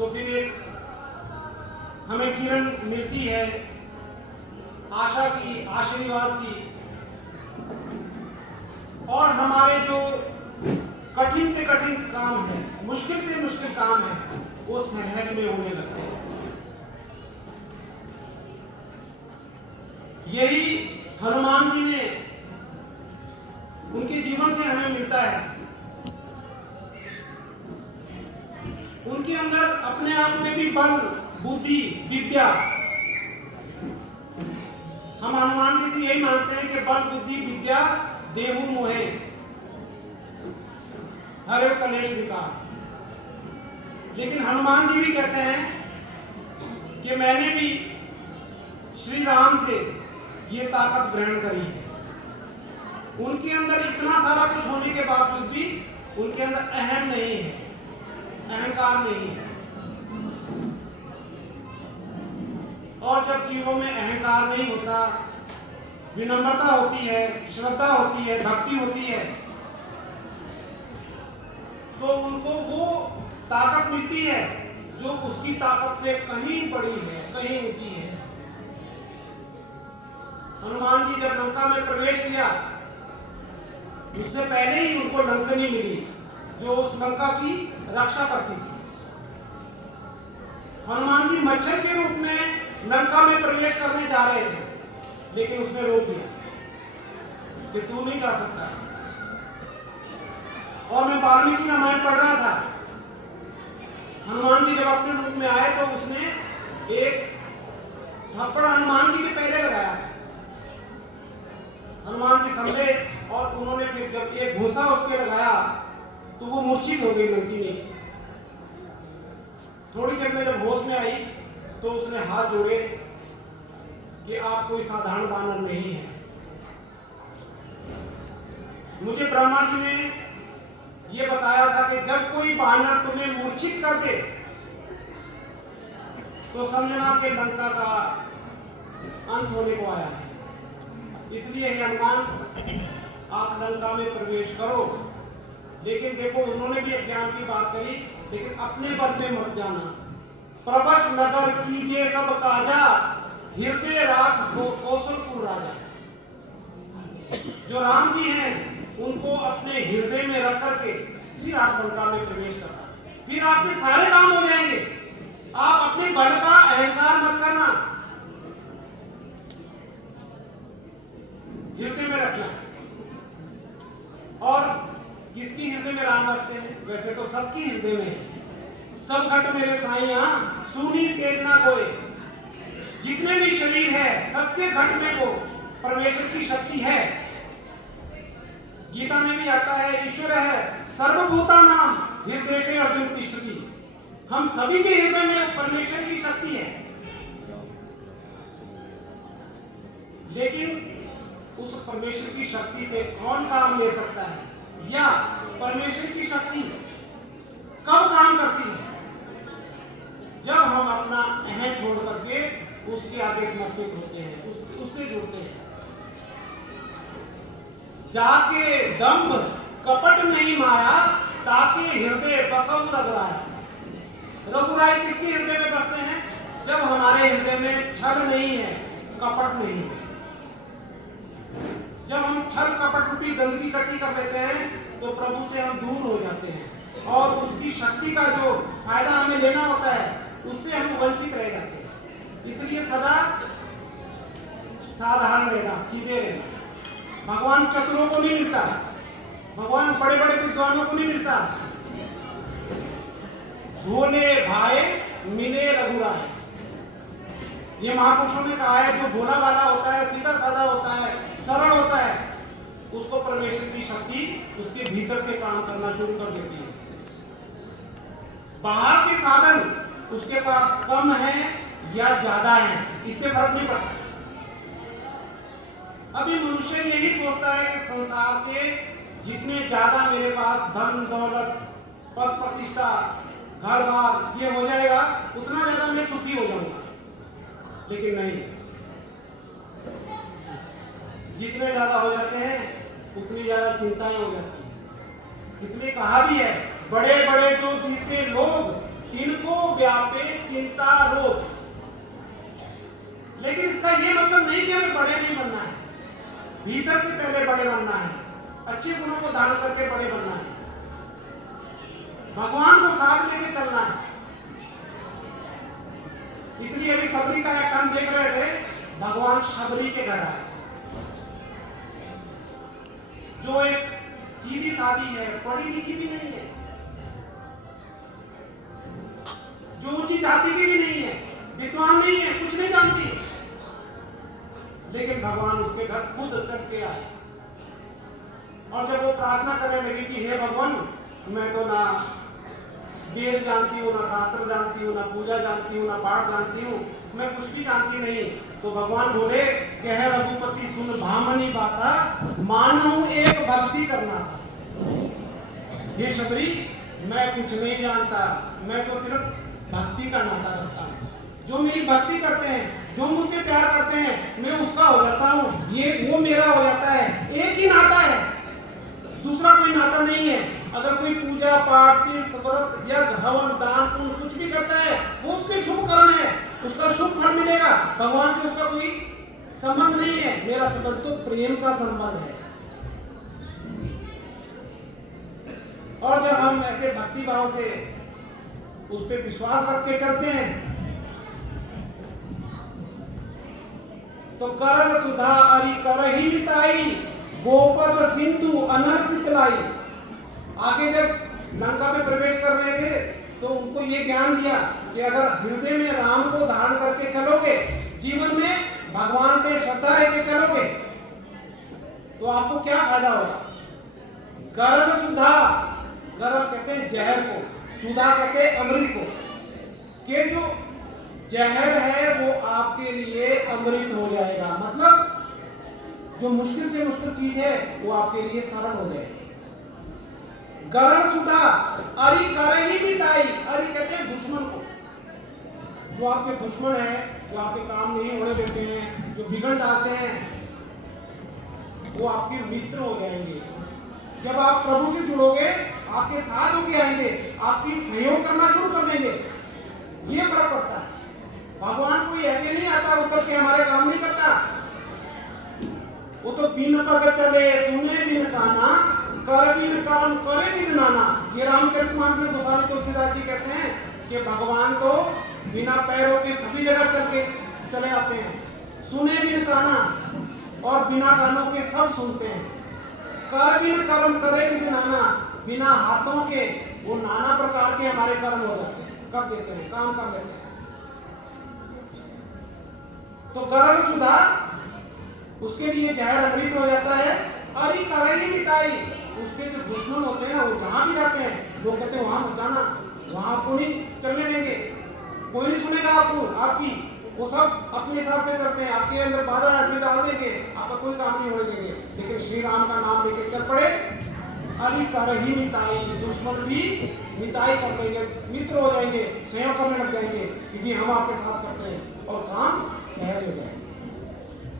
तो फिर एक हमें किरण मिलती है आशा की, आशीर्वाद की, और हमारे जो कठिन से कठिन काम है, मुश्किल से मुश्किल काम है, वो सहज में होने लगते हैं। यही हनुमान जी ने, उनके जीवन से हमें मिलता है। उनके अंदर अपने आप में भी बल, बुद्धि, विद्या, हम हनुमान जी से यही मानते हैं कि बल, बुद्धि, विद्या देहु मोहे हरे कलेश विकार। लेकिन हनुमान जी भी कहते हैं कि मैंने भी श्री राम से ये ताकत ग्रहण करी है। उनके अंदर इतना सारा कुछ होने के बावजूद भी उनके अंदर अहम नहीं है, अहंकार नहीं है। और जब जीवों में अहंकार नहीं होता, विनम्रता होती है, श्रद्धा होती है, भक्ति होती है, तो उनको वो ताकत मिलती है जो उसकी ताकत से कहीं बड़ी है, कहीं ऊंची है। हनुमान जी जब लंका में प्रवेश किया, उससे पहले ही उनको लंकनी मिली जो उस लंका की रक्षा करती थी। हनुमान जी मच्छर के रूप में लंका में प्रवेश करने जा रहे थे, लेकिन उसने रोक दिया कि तू नहीं जा सकता। और मैं वाल्मीकि रामायण पढ़ रहा था, हनुमान जी जब अपने रूप में आए तो उसने एक थप्पड़ हनुमान जी के पहले लगाया। हनुमान जी समझे और उन्होंने फिर जब एक घूंसा उसके लगाया तो वो मूर्छित हो गई लंकी में। थोड़ी देर में जब होश में आई तो उसने हाथ जोड़े कि आप कोई साधारण वानर नहीं है। मुझे ब्रह्मा जी ने यह बताया था कि जब कोई वानर तुम्हें मूर्छित कर दे तो समझना कि लंका का अंत होने को आया है। इसलिए हे हनुमान, आप लंका में प्रवेश करो। लेकिन देखो, उन्होंने भी ज्ञान की बात करी, लेकिन अपने बल पे मत जाना। प्रबस नगर कीजिए सब काजा, हृदय राख कौशलपुर राजा। जो राम जी हैं उनको अपने हृदय में रख करके फिर आप लंका में प्रवेश करना, फिर आपके सारे काम हो जाएंगे। आप अपने बल का अहंकार मत करना, हृदय में रखना। और किसकी हृदय में राम बसते हैं? वैसे तो सबकी हृदय में है। सब घट मेरे साईं सुनी चेतना कोय। जितने भी शरीर है सबके घट में वो परमेश्वर की शक्ति है। गीता में भी आता है, ईश्वर है सर्वभूता नाम हृदय से अर्जुन तिष्ठति। हम सभी के हृदय में परमेश्वर की शक्ति है, लेकिन उस परमेश्वर की शक्ति से कौन काम ले सकता है, या परमेश्वर की शक्ति कब काम करती है? जब हम अपना अहं छोड़ करके उसके आगे समर्पित होते हैं, उससे जुड़ते हैं। जाके दंभ कपट नहीं माया, ताके हृदय बसौ रघुराया। रघुराय किसके हृदय में बसते हैं? जब हमारे हृदय में छल नहीं है, कपट नहीं है। जब हम छल कपट रूपी गंदगी इकट्ठी कर लेते हैं तो प्रभु से हम दूर हो जाते हैं, और उसकी शक्ति का जो फायदा हमें लेना होता है उससे हम वंचित रह जाते हैं। इसलिए सदा साधारण रहना, सीधे रहना। भगवान चतुरों को नहीं मिलता, भगवान बड़े बड़े विद्वानों को नहीं मिलता। भोले भाई मिले रघुराय, ये महापुरुषों ने कहा है। जो भोला वाला होता है, सीधा साधा होता है, सरल होता है, उसको परमेश्वर की शक्ति उसके भीतर से काम करना शुरू कर देती है। बाहर के साधन उसके पास कम है या ज्यादा है, इससे फर्क नहीं पड़ता। अभी मनुष्य यही सोचता है कि संसार के जितने ज्यादा मेरे पास धन दौलत पद प्रतिष्ठा घर बार ये हो जाएगा, उतना ज्यादा मैं सुखी हो जाऊंगा। लेकिन नहीं, जितने ज्यादा हो जाते हैं उतनी ज्यादा चिंताएं हो जाती हैं। इसलिए कहा भी है, बड़े बड़े जो दिसे लोग तिनको व्यापे चिंता रोग। लेकिन इसका ये मतलब नहीं कि हमें बड़े नहीं बनना है, भीतर से पहले बड़े बनना है, अच्छे गुणों को धारण करके बड़े बनना है, भगवान को साथ लेके चलना है। इसलिए अभी सबरी का एक टर्म देख रहे थे, भगवान शबरी के घर आए, जो एक सीधी सादी है, पढ़ी लिखी भी नहीं है, जो ऊंची जाति की भी नहीं है, विद्वान नहीं है, कुछ नहीं जानती, लेकिन भगवान उसके घर खुद चढ़ के आए। और जब वो प्रार्थना करने लगी कि हे भगवान, मैं तो ना वेद जानती हूँ, ना शास्त्र जानती हूँ, ना पूजा जानती हूँ, ना पाठ जानती हूँ, मैं कुछ भी जानती नहीं, तो भगवान बोले कि हे रघुपति सुन भामनी बाता, मानू एक भक्ति करना था। हे शबरी, मैं कुछ नहीं जानता, मैं तो सिर्फ भक्ति का नाता रखता हूँ। जो मेरी भक्ति करते हैं, जो मुझसे प्यार करते हैं, मैं उसका हो जाता हूँ, ये वो मेरा हो जाता है। एक ही नाता है, दूसरा कोई नाता नहीं है। अगर कोई पूजा पाठ तीर्थ व्रत यज्ञ हवन दान पुण्य कुछ भी करता है, वो उसके शुभ कर्म है, उसका शुभ फल मिलेगा, भगवान से उसका कोई संबंध नहीं है। मेरा संबंध तो प्रेम का संबंध है। और जब हम ऐसे भक्ति भाव से उस पर विश्वास रख के चलते हैं, तो करण सुधा अरि करही बिताई, गोपद सिंधु अनर्सित लाई। आगे जब लंका में प्रवेश कर रहे थे, तो उनको ये ज्ञान दिया कि अगर हृदय में राम को धारण करके चलोगे, जीवन में भगवान पे श्रद्धा लेके चलोगे, तो आपको क्या फायदा होगा। करण सुधा, करण कहते हैं जहर को, सुधा कहते हैं अमृत को, कि जो जहर है वो आपके लिए अमृत हो जाएगा। मतलब जो मुश्किल से मुश्किल चीज है वो आपके लिए सरल हो जाएगी। गरण सुधा अरि करही बिताई, अरि कहते हैं दुश्मन को, जो आपके दुश्मन है, जो आपके काम नहीं होने देते हैं, जो बिगड़ डालते हैं, वो आपके मित्र हो जाएंगे। जब आप प्रभु से जुड़ोगे, आपके साथ होके आएंगे, आपकी सहयोग करना शुरू कर देंगे। ये फर्क पड़ता है। भगवान कोई ऐसे नहीं आता उतर के हमारे काम नहीं करता, वो तो बिन पग चले सुने बिन काना, कर बिन कर्म करे बिन नाना। ये रामचरितमानस में गोस्वामी तुलसीदास जी कहते हैं कि भगवान तो बिना पैरों के सभी जगह चल के चले आते हैं, सुने बिन काना, और बिना कानों के सब सुनते हैं। कर बिन कर्म करे बिन नाना, बिना हाथों के वो नाना प्रकार के हमारे कर्म हो जाते हैं, कर देते हैं, काम कर देते हैं। तो गरण सुधा उसके लिए जहर अमृत हो जाता है। अरि करही बिताई, उसके जो दुश्मन होते हैं ना, वो जहां भी जाते हैं, लोग कहते हैं वहां मत जाना, वहां आपको नहीं चलने देंगे, कोई नहीं सुनेगा आपकी, वो सब अपने हिसाब से चलते हैं, आपके अंदर बाधा ऐसे डाल देंगे, आपका कोई काम नहीं होने देंगे। लेकिन श्री राम का नाम लेके चल पड़े, अरि करही बिताई, दुश्मन भी बिताई कर लेंगे, मित्र हो जाएंगे, सहयोग करने लग जाएंगे कि जी हम आपके साथ करते हैं, और काम सहज हो जाएगा।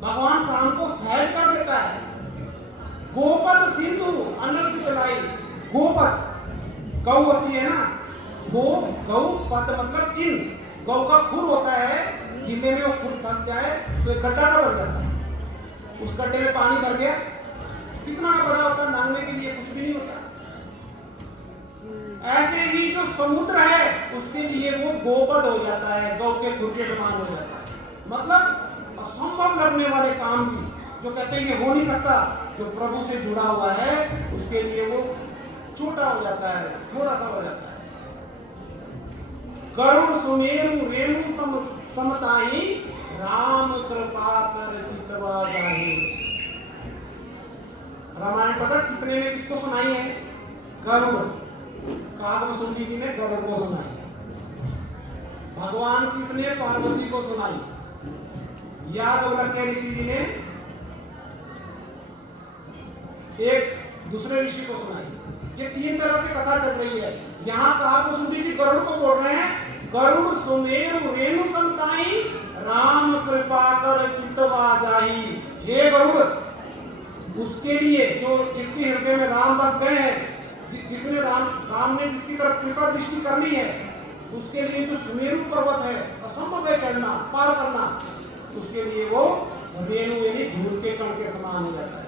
भगवान काम को सहज कर देता है। गोपद सिंधु अनर्सित लाई, गोपद गौ होती है ना, गौ पद मतलब चिन्ह, गौ का खुर होता है, गिरने में वो खुर फंस जाए तो एक गड्ढा सा बन जाता है, उस गड्ढे में पानी भर गया, कितना बड़ा होता है, नांगने के लिए कुछ भी नहीं होता। ऐसे ही जो समुद्र है उसके लिए वो गोपद हो जाता है, गौ के खुर के समान हो जाता है। मतलब असंभव लगने वाले काम भी, जो कहते हैं ये हो नहीं सकता, जो प्रभु से जुड़ा हुआ है उसके लिए वो छोटा हो जाता है, थोड़ा सा हो जाता है। गरुड़ सुमेरु रेणु समताही, राम कृपा कर चितवा जाहि। रामायण पता कितने में किसको सुनाई है? गरुड़, कागभूषुंडी जी ने गरुड़ को सुनाई, भगवान शिव ने पार्वती को सुनाई, यादवल्क्य ऋषि जी ने एक दूसरे ऋषि को सुनाई। ये तीन तरह से कथा चल रही है। यहाँ कागभूषुंडी जी गरुड़ को बोल रहे हैं, गरुड़ सुमेरु रेणु समताई, राम कृपा कर चितवा जाहि। हे गरुड़, उसके लिए जो जिसके हृदय में राम बस गए हैं, जिसने राम ने जिसकी तरफ कृपा दृष्टि कर ली है, उसके लिए जो सुमेरु पर्वत है असंभव है चढ़ना, पार करना, उसके लिए वो रेणु यानी धूल के कण के समान हो जाता है।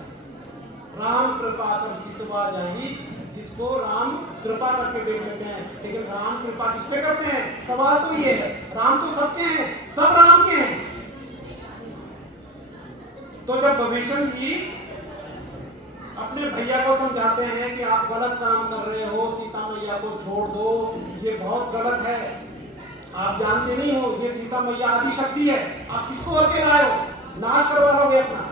राम कृपा कर चितवा जाई, जिसको राम कृपा करके देख लेते हैं। लेकिन राम कृपा किस पे करते हैं? सवाल तो ये है, राम तो सबके हैं, सब राम के हैं। तो जब विभीषण जी अपने भैया को समझाते हैं कि आप गलत काम कर रहे हो, सीता मैया को छोड़ दो, ये बहुत गलत है, आप जानते नहीं हो ये सीता मैया आदि शक्ति है, आप किसको करके लाए हो, नाश करवा लोगे अपना।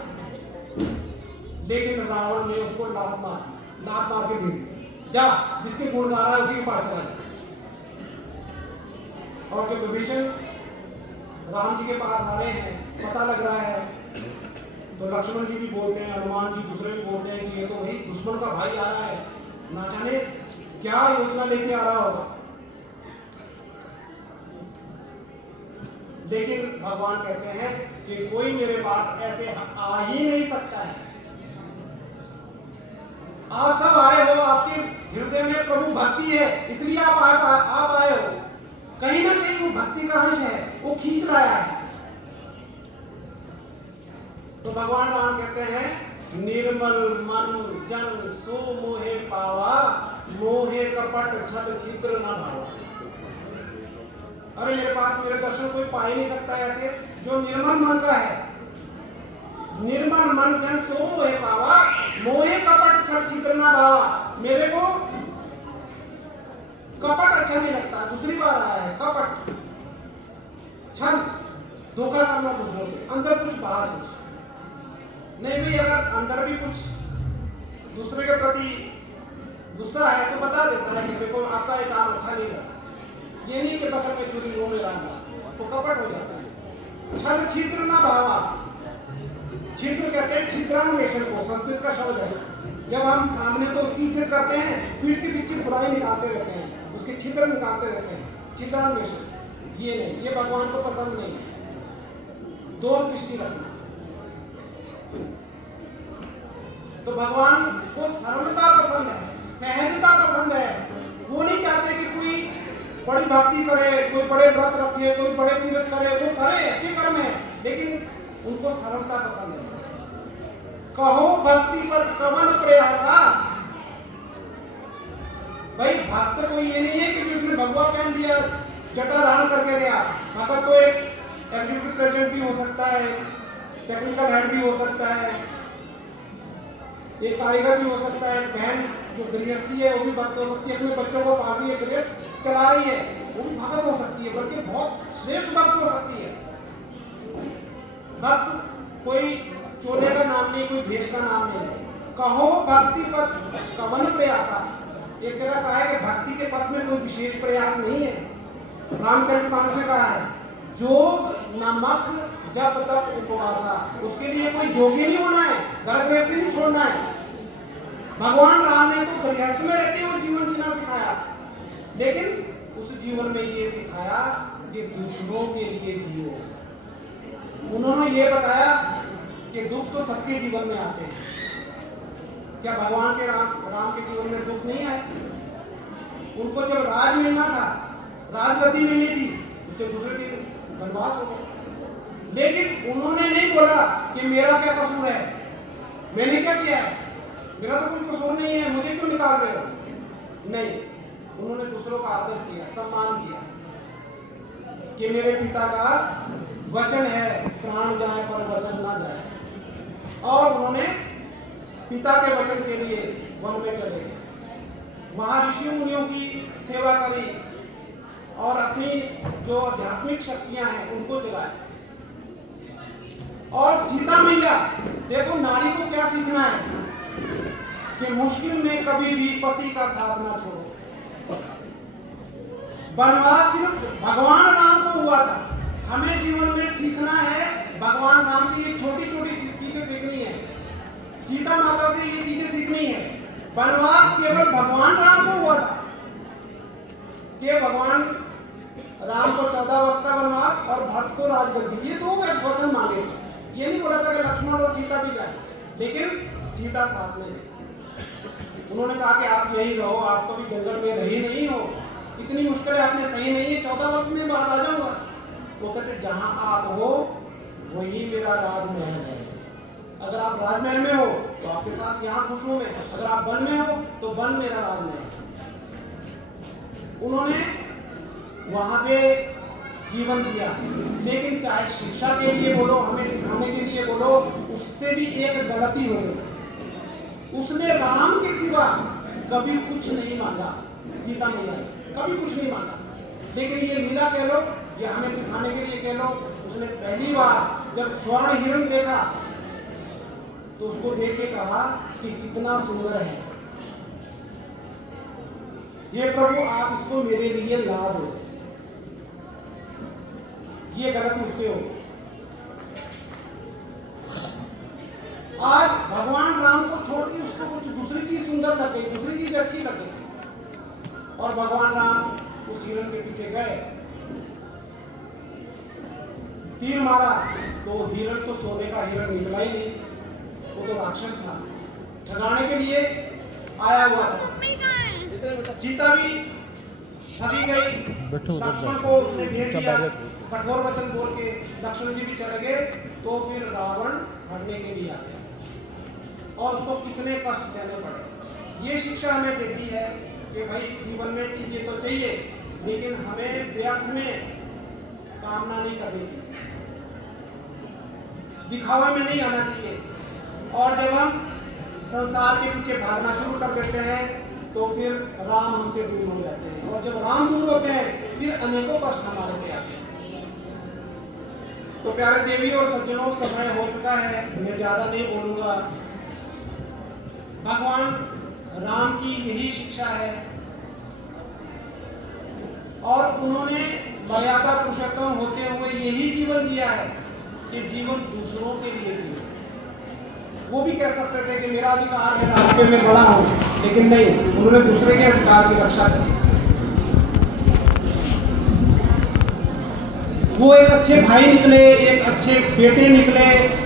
लेकिन रावण ने उसको लात मार के दे दी, जा जिसके गुण गा रहा है उसी के पास चला जा। और जब विभीषण राम जी के पास आ रहे हैं, पता लग रहा है, तो लक्ष्मण जी भी बोलते हैं, हनुमान जी दूसरे भी बोलते हैं कि ये तो भाई दुश्मन का भाई आ रहा है, ना जाने क्या योजना लेके आ रहा होगा। लेकिन भगवान कहते हैं कि कोई मेरे पास ऐसे आ ही नहीं सकता है। आप सब आए हो, आपके हृदय में प्रभु भक्ति है, इसलिए आप आए हो। कहीं ना कहीं वो भक्ति का अंश है, वो खींच रहा है। तो भगवान राम कहते हैं, निर्मल मन जन सो मोहे पावा, मोहे कपट छल छिद्र न भावा। अरे मेरे पास मेरे दर्शन कोई पा ही नहीं सकता ऐसे जो निर्मल मन का है। निर्मल मन जन सो मोहे पावा, मोहे कपट छल छिद्र न भावा। मेरे को कपट अच्छा नहीं लगता, दूसरी बार आया है कपट, छल, धोखा करना दूसरों से, अंदर कुछ बाहर कुछ नहीं। भाई अगर अंदर भी कुछ दूसरे के प्रति गुस्सा है तो बता देता है कि देखो आपका ये काम अच्छा नहीं लगा, ये नहीं कि बगल में छुरी मुंह में डालना, तो कपट हो जाता है। छल छिद्र ना भावा, छिद्र कहते हैं छिद्रान्वेषण को, संस्कृत का शब्द है। जब हम सामने तो उसकी इज्जत करते हैं, पीठ के पीछे बुराई निकालते रहते हैं, उसके छिद्र निकालते रहते हैं, छिद्रान्वेषण। ये नहीं, ये भगवान को पसंद नहीं। दोष दृष्टि रखना। तो भगवान को सरलता पसंद है, सहजता पसंद है। वो नहीं चाहते कि कोई बड़ी भक्ति करे, कोई बड़े व्रत रखे, कोई बड़े तीर्थ करे, वो करे अच्छे कर्म है, लेकिन उनको सरलता पसंद है। कहो भक्ति पर कवन प्रयासा। भाई भक्त को ये नहीं है कि उसने भगवा पहन दिया, जटा धारण करके गया। भक्त तो एक एग्जीक्यूटिव प्रेसिडेंट भी हो सकता है, टेक्निकल हेड भी हो सकता है, एक कारीगर भी हो सकता है, बहन जो गृहस्थी है वो भी भक्त हो सकती है, अपने बच्चों को पाल रही है, गृहस्थ चला रही है, वो भी भक्त हो सकती है, बल्कि बहुत श्रेष्ठ भक्त हो सकती है। भक्त कोई चोले का नाम नहीं, कोई भेष का नाम नहीं। कहो भक्ति पथ कवन प्रयासा। एक जगह कहा है कि भक्ति के पथ में कोई विशेष प्रयास नहीं है। रामचरितमानस में कहा है, जोग नमक जब तक उपवासा। उसके लिए कोई जोगी नहीं होना है, घर गृहस्थी नहीं छोड़ना है। भगवान राम ने तो गृहस्थ में रहते हुए जीवन जीना सिखाया, लेकिन उस जीवन में ये सिखाया कि दूसरों के लिए जियो। उन्होंने ये बताया कि दुख तो सबके जीवन में आते हैं। क्या भगवान के राम के जीवन में दुख नहीं आए? उनको जब राज मिलना था, राजगद्दी मिलनी थी, उससे दूसरे दिन वनवास हो गया। लेकिन उन्होंने नहीं बोला कि मेरा क्या कसूर है, मैंने क्या किया है, मेरा तो कोई कसूर नहीं है, मुझे क्यों निकाल रहे हो। नहीं, उन्होंने दूसरों का आदर किया, सम्मान किया कि मेरे पिता का वचन है, प्राण जाए पर वचन ना जाए। और उन्होंने पिता के वचन के लिए वन में चले गए, वहां ऋषि मुनियों की सेवा करी और अपनी जो आध्यात्मिक शक्तियां हैं उनको जगाए। और सीता मैया, देखो नारी को क्या सीखना है कि मुश्किल में कभी भी पति का साथ ना छोड़ो। वनवास सिर्फ भगवान राम को हुआ था, हमें जीवन में सीखना है भगवान राम से ये छोटी छोटी चीजें सीखनी है, सीता माता से ये चीजें सीखनी है। वनवास केवल भगवान राम को हुआ था कि भगवान राम को 14 वर्ष का वनवास और भरत को राजगद्दी, ये दो वचन मांगे थे। ये नहीं बोला था कि लक्ष्मण और सीता भी जाए, लेकिन सीता साथ में गई। उन्होंने कहा कि आप यही रहो, आप कभी जंगल में रही नहीं हो, इतनी मुश्किलें आपने सही नहीं है, 14 वर्ष में बाद आ जाऊंगा। वो कहते जहां आप हो वही मेरा राजमहल है। अगर आप राजमहल में हो तो आपके साथ यहाँ खुश हूं मैं, अगर आप वन में हो तो वन मेरा राजमहल है। उन्होंने वहां पे जीवन दिया, लेकिन चाहे शिक्षा के लिए बोलो, हमें सिखाने के लिए बोलो, उससे भी एक गलती हो गई। उसने राम के सिवा कभी कुछ नहीं मांगा, सीता मैया कभी कुछ नहीं मांगा। लेकिन ये लीला कह लो या हमें सिखाने के लिए कह लो, उसने पहली बार जब स्वर्ण हिरण देखा तो उसको देख के कहा कि कितना सुंदर है ये प्रभु, आप इसको मेरे लिए ला दो। ये गलती उससे हो। आज भगवान राम को छोड़ के उसको कुछ दूसरी चीज सुंदर लगे, दूसरी चीज अच्छी लगे, और भगवान राम उस हिरण के पीछे गए, तीर मारा तो हिरण तो सोने का हिरण निकला ही नहीं, वो तो राक्षस था, ठगाने के लिए आया हुआ था। सीता भी ठगी गई, लक्ष्मण को उसने भेज दिया कठोर वचन बोल के, लक्ष्मण जी भी चले गए। तो फिर रावण हटने के लिए आ गया और उसको कितने कष्ट सहने पड़े। ये शिक्षा हमें देती है कि भाई जीवन में चीजें तो चाहिए, लेकिन हमें व्यर्थ में कामना नहीं करनी चाहिए, दिखावे में नहीं आना चाहिए। और जब हम संसार के पीछे भागना शुरू कर देते हैं तो फिर राम हमसे दूर हो जाते हैं, और जब राम दूर होते हैं फिर अनेकों कष्ट हमारे पे आते हैं। तो प्यारे देवी और सज्जनों, समय हो चुका है, मैं ज्यादा नहीं बोलूंगा। भगवान राम की यही शिक्षा है, और उन्होंने मर्यादा पुरुषोत्तम होते हुए यही जीवन जिया है कि जीवन दूसरों के लिए जिए। वो भी कह सकते थे कि मेरा अधिकार है राज पे मैं बड़ा हूं, लेकिन नहीं, उन्होंने दूसरे के अधिकार की रक्षा की। वो एक अच्छे भाई निकले, एक अच्छे बेटे निकले।